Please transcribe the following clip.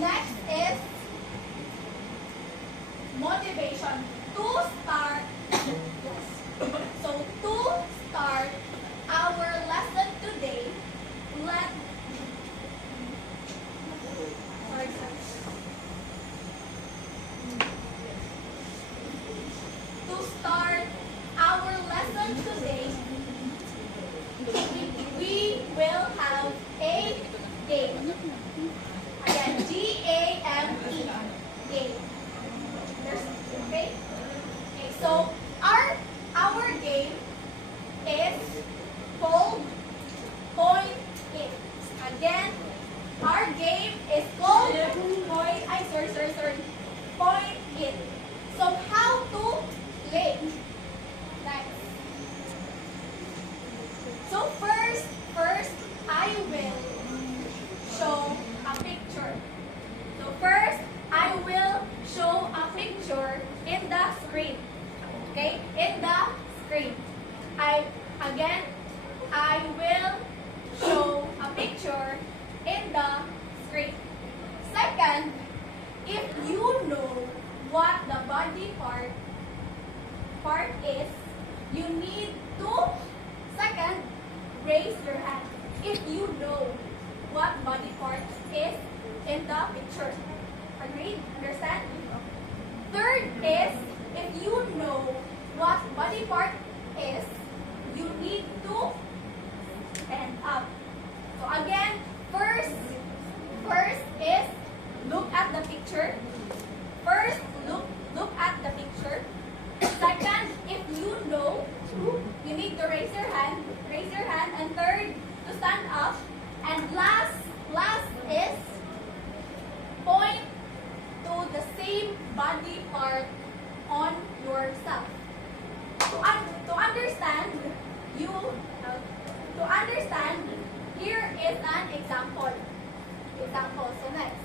next is motivation to start. Yes. So to start our lesson today, to start our lesson today, we will have a game. Again, G-A-M-E. Game. Okay? Okay, so our game is called Point It. Again, our game is called Point It. So how to play? Next. So first I will show a picture. So first I will show a picture in the screen. Okay? In the screen. I will show a picture in the screen. Second, if you know what the body part is, you need to second raise your hand if you know what body part is in the picture. Agreed? Understand? Third is, if you know what body part is, you need to stand up. So again, first is look at the picture. First, look at the picture. Second, if you know, you need to raise your hand. And third, to stand up. And last is point to the same body part on yourself. To understand, here is an example. So next.